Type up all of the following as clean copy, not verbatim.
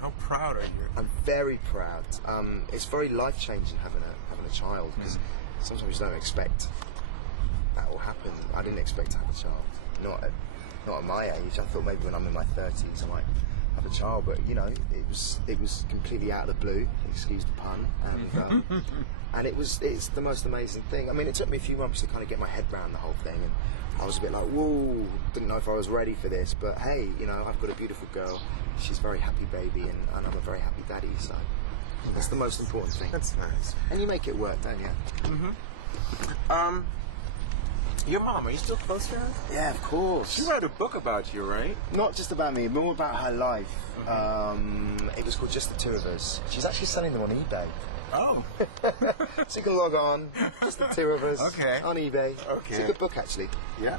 How proud are you? I'm very proud. It's very life-changing having a child, because sometimes you don't expect that will happen. I didn't expect to have a child. Not at my age. I thought maybe when I'm in my 30s I might have a child, but you know, it was completely out of the blue. Excuse the pun. And it's the most amazing thing. I mean, it took me a few months to kind of get my head around the whole thing, and I was a bit like, whoa, didn't know if I was ready for this, but hey, you know, I've got a beautiful girl. She's a very happy baby, and I'm a very happy daddy. So that's the most important thing. That's nice. And you make it work, don't you? Your mom, are you still close to her? Yeah, of course. She wrote a book about you, right? Not just about me, more about her life. It was called Just the Two of Us. She's actually selling them on eBay. Oh. So you can log on, Just the Two of Us, Okay. on eBay. Okay. It's a good book, actually. Yeah.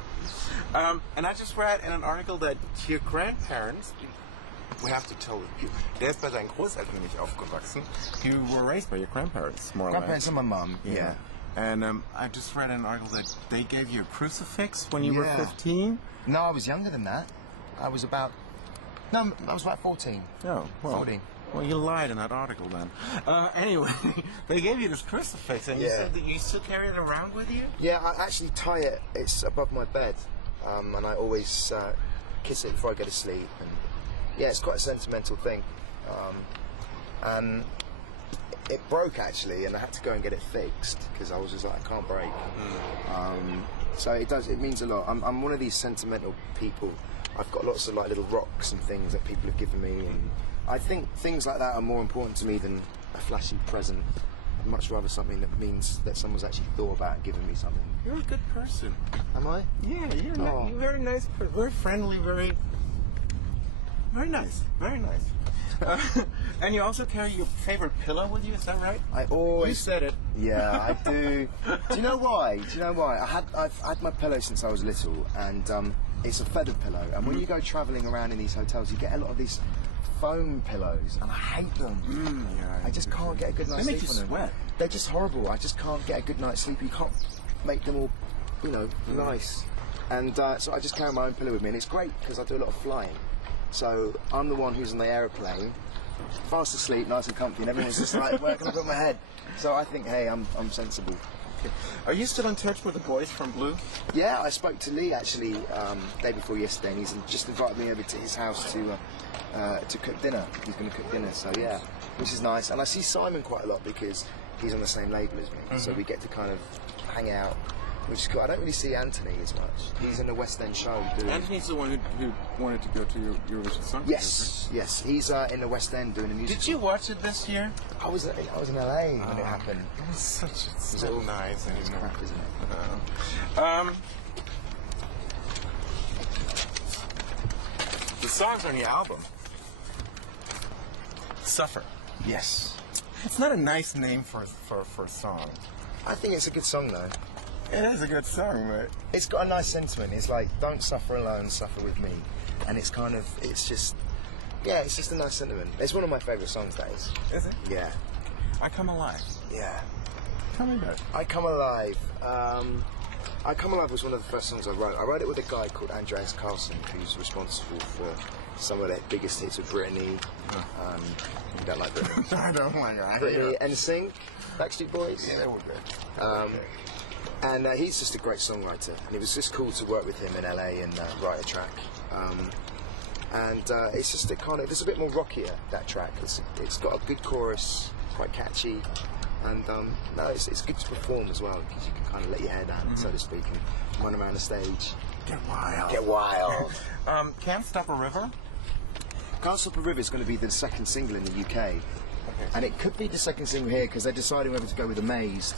And I just read in an article that your grandparents, we have to tell you, der ist bei seinen Großeltern nämlich aufgewachsen. You were raised by your grandparents, more or less. Grandparents and my mum, yeah. And I just read in an article that they gave you a crucifix when you were Yeah. 15. No, I was younger than that. I was about 14. Oh, well. 14. Well, you lied in that article then. Anyway, they gave you this crucifix, and you said that you still carry it around with you? Yeah, I actually tie it. It's above my bed, and I always kiss it before I go to sleep. And yeah, it's quite a sentimental thing. And it broke actually, and I had to go and get it fixed because I was just like, I can't break. So it means a lot. I'm one of these sentimental people. I've got lots of like little rocks and things that people have given me, and I think things like that are more important to me than a flashy present. I'd much rather something that means that someone's actually thought about giving me something. You're a good person. Am I? Yeah, you're very nice, very friendly, very nice, very nice. And you also carry your favorite pillow with you, is that right? I always... You said it. Yeah, I do. Do you know why? I've had my pillow since I was little, and it's a feathered pillow. And when you go travelling around in these hotels, you get a lot of these foam pillows, and I hate them. Yeah, I just can't get a good night's they sleep make you on sweat. them. They're just horrible. I just can't get a good night's sleep. You can't make them all, you know, nice. And so I just carry my own pillow with me, and it's great because I do a lot of flying. So I'm the one who's on the aeroplane, fast asleep, nice and comfy, and everyone's just like, where can I put my head? So I think, hey, I'm sensible. Are you still in touch with the boys from Blue? Yeah, I spoke to Lee actually day before yesterday, and he's just invited me over to his house to cook dinner. He's going to cook dinner, so yeah, which is nice. And I see Simon quite a lot because he's on the same label as me, so we get to kind of hang out, which is cool. I don't really see Anthony as much. He's in the West End show. Anthony's the one who wanted to go to your Eurovision Song Contest. Yes, he's in the West End doing a musical. Did you watch it this year? I was in LA when it happened. It was so nice. It's crap, isn't it? The songs on your album. Suffer. Yes. It's not a nice name for a song. I think it's a good song though. It is a good song, but it's got a nice sentiment. It's like, don't suffer alone, suffer with me. And it's kind of, it's just a nice sentiment. It's one of my favourite songs, that is. Is it? Yeah. I Come Alive. Yeah. Tell me about it. I Come Alive. I Come Alive was one of the first songs I wrote. I wrote it with a guy called Andreas Carlson, who's responsible for some of the biggest hits of Britney. You don't like Britney? I don't like it. Britney and Sing, Backstreet Boys. Yeah, they were good. And he's just a great songwriter, and it was just cool to work with him in LA and write a track. It's just it's a bit more rockier, that track. It's got a good chorus, quite catchy, and it's good to perform as well because you can kind of let your hair down, so to speak, and run around the stage. Get wild. Get wild. Can't Stop a River? Can't Stop a River is going to be the second single in the UK, and it could be the second single here because they're deciding whether to go with Amazed.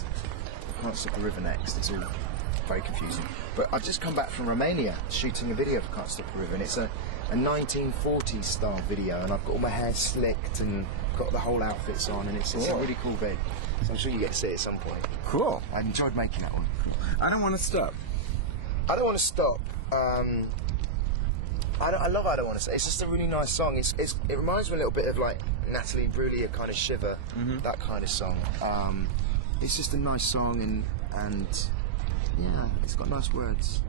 Can't Stop a River next. It's all very confusing. But I've just come back from Romania shooting a video for Can't Stop a River, and it's a 1940s style video, and I've got all my hair slicked and got the whole outfits on, and it's a really cool vid. So I'm sure you get to see it at some point. Cool. I enjoyed making that one. I Don't Want to Stop. I Don't Want to Stop. I love I Don't Want to Stop. It's just a really nice song. It reminds me a little bit of like Natalie Imbruglia kind of Shiver, that kind of song. It's just a nice song, and yeah, it's got nice words.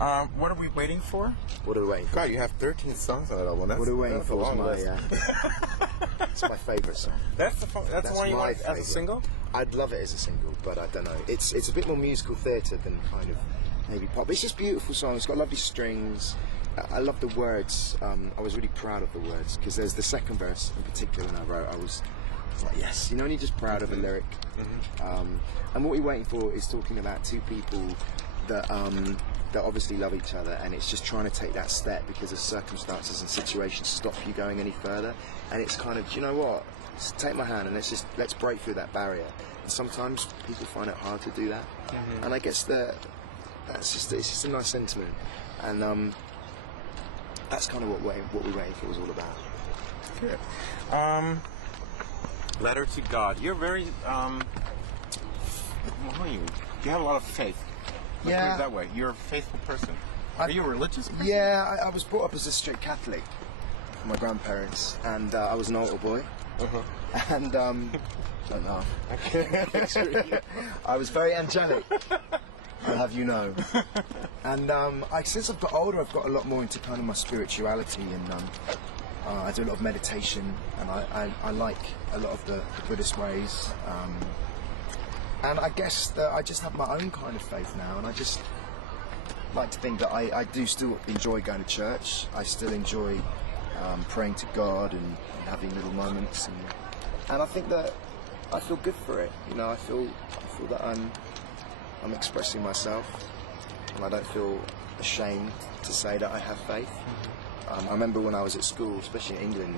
What are we waiting for? What are we waiting for? God, you have 13 songs on that album. What are we waiting that's for? a long list. It's my favourite song. That's the one you want as a favourite. single? I'd love it as a single, but I don't know. It's a bit more musical theatre than kind of maybe pop. It's just a beautiful song. It's got lovely strings. I love the words. I was really proud of the words because there's the second verse in particular when I wrote. I was like, yes, you know, when you're just proud of a lyric. And what we're waiting for is talking about two people that obviously love each other, and it's just trying to take that step because of circumstances and situations stop you going any further. And it's kind of, do you know what? Just take my hand and let's break through that barrier. And sometimes people find it hard to do that. And I guess it's just a nice sentiment. And that's kind of what we're waiting for is all about. Good. Letter to God. You're very, what are you? You have a lot of faith. Let's put it that way. You're a faithful person. Are you a religious person? Yeah, I was brought up as a strict Catholic from my grandparents, and I was an altar boy. And, don't laugh. I was very angelic, I'll have you know. And since I've got older, I've got a lot more into kind of my spirituality, and I do a lot of meditation, and I like a lot of the Buddhist ways. And I guess that I just have my own kind of faith now, and I just like to think that I do still enjoy going to church. I still enjoy praying to God and having little moments, and I think that I feel good for it. You know, I feel that I'm expressing myself, and I don't feel ashamed to say that I have faith. I remember when I was at school, especially in England,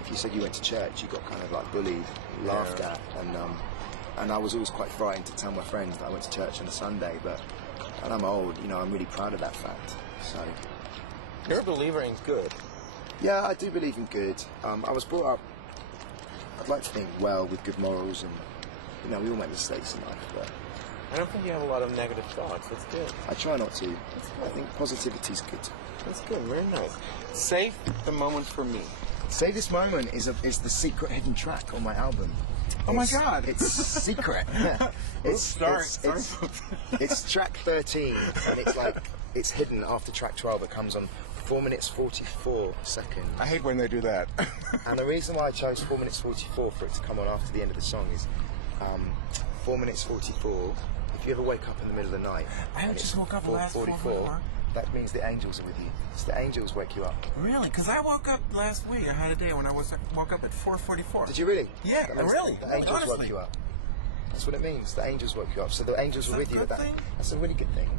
if you said you went to church, you got kind of like bullied, laughed at, and I was always quite frightened to tell my friends that I went to church on a Sunday. And I'm old, you know, I'm really proud of that fact. So you're a believer in good. Yeah, I do believe in good. I was brought up, I'd like to think, well, with good morals, and you know, we all make mistakes in life, but I don't think you have a lot of negative thoughts. That's good. I try not to. I think positivity's good. That's good. Very nice. Save the moment for me. Save This Moment is the secret hidden track on my album. Oh my God! It's secret. It's track 13, and it's hidden after track 12. It comes on 4 minutes 44 seconds. I hate when they do that. And the reason why I chose 4 minutes 44 for it to come on after the end of the song is 4 minutes 44. If you ever wake up in the middle of the night, I just woke up last 4:44. That means the angels are with you. So the angels wake you up. Really? Because I woke up last week. I had a day when I woke up at 4:44. Did you really? Yeah, really. The angels woke you up. That's what it means. The angels woke you up. So the angels were with you at that. That's a really good thing.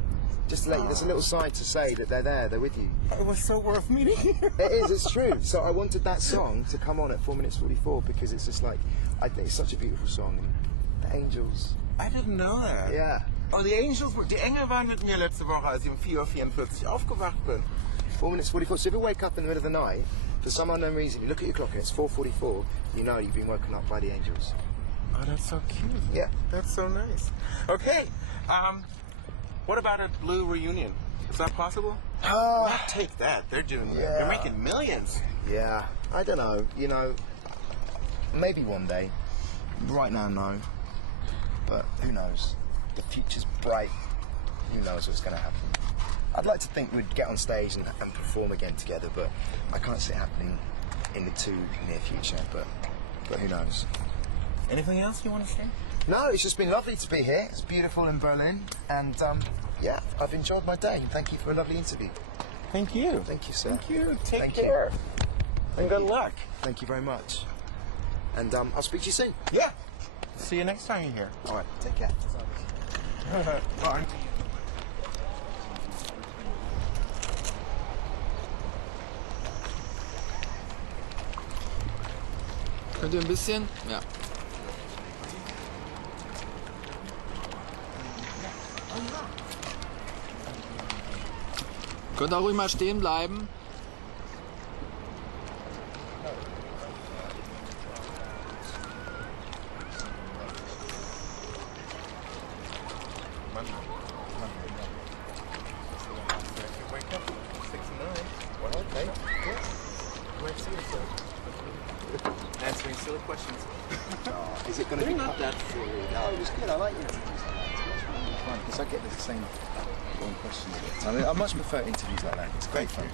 Just to let you, there's a little side to say that they're there, they're with you. It was so worth meeting you. It is, it's true. So I wanted that song to come on at 4 minutes 44 because it's just like, I think it's such a beautiful song. And the angels. I didn't know that. Yeah. Oh, die Engel waren mit mir letzte Woche, als ich um 4:44 aufgewacht bin. 4 minutes 44. So if you wake up in the middle of the night, for some unknown reason, you look at your clock and it's 4:44, you know you've been woken up by the angels. Oh, that's so cute. Yeah. That's so nice. Okay. What about a Blue reunion? Is that possible? I'll take that. They're doing that. They're making millions. Yeah. I don't know. You know, maybe one day. Right now, no. But who knows? The future's bright. Who knows what's going to happen? I'd like to think we'd get on stage and perform again together, but I can't see it happening in the too near future. But who knows? Anything else you want to say? No, it's just been lovely to be here. It's beautiful in Berlin, and yeah, I've enjoyed my day. Thank you for a lovely interview. Thank you. Thank you, sir. Thank you. Take Thank care. You. And good luck. Thank you very much. And I'll speak to you soon. Yeah. See you next time you're here. All right. Take care. Bye. Könnt ihr ein bisschen? Ja. Könnt auch ruhig mal stehen bleiben. Answering silly questions. Is it going to be not that silly. No, it was good. I like you. It's much more fun because I get the same one question at a time. I much prefer interviews like that. It's great fun.